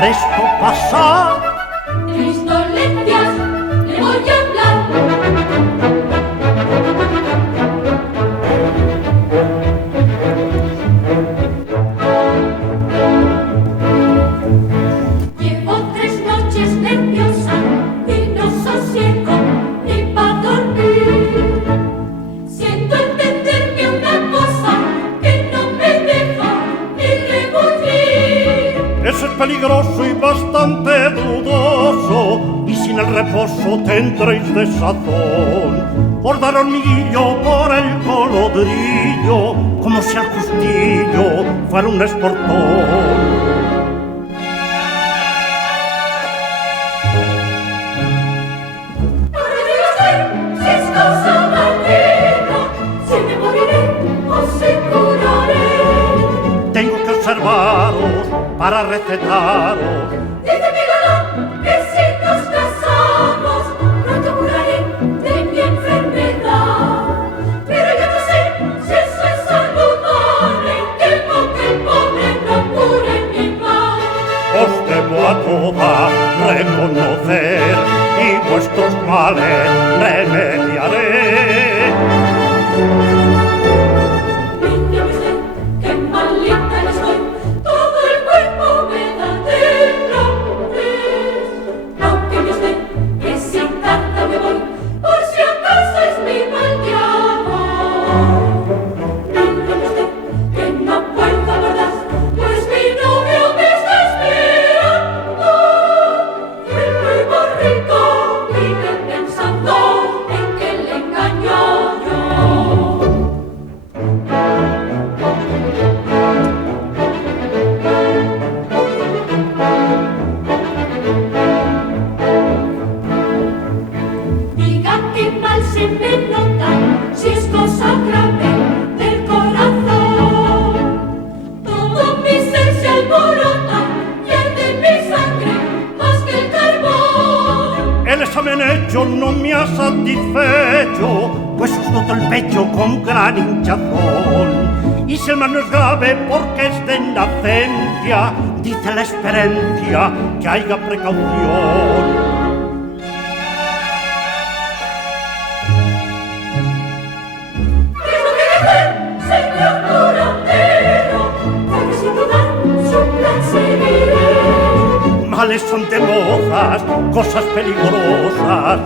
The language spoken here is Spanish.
presto pasar. Mis dolencias le voy a hablar. Llevo 3 noches nerviosa y no sosiego ni pa' dormir. Siento entenderme una cosa que no me deja ni rebullir. Eso es peligroso y bastante dudoso, y sin el reposo tendréis desazón. Os dar hormiguillo por el colodrillo, como si al justillo fuera un esportón. Ahora yo sé si es cosa maligna, si me moriré o si curaré. Tengo que observaros para recetaros. Dice mi galán que si nos casamos pronto curaré de mi enfermedad. Pero yo no sé si eso es saludable, que el pobre no cure mi mal. Os debo a todas reconocer y vuestros males remediaré. Dígame usted que malita estoy, todo el cuerpo me da temblores. Aunque usted que sin carta me voy, por si acaso es mi mal de amor. Dígame usted que no puedo abordar, pues mi novio me está esperando. Y el nuevo rico vive pensando en que le engañó yo. Diga que mal se me nota, si es cosa grave del corazón. Todo mi ser se alborota y arde mi sangre más que el carbón. El examen hecho no me ha satisfecho, pues os noto el pecho con gran hinchazón. Y si el mal no es grave porque es de nacencia, dice la experiencia que haya precaución. ¿Qué es lo que hacer, señor curandero? Porque sin dudar su plan seguiré. Males son de mozas, cosas peligrosas,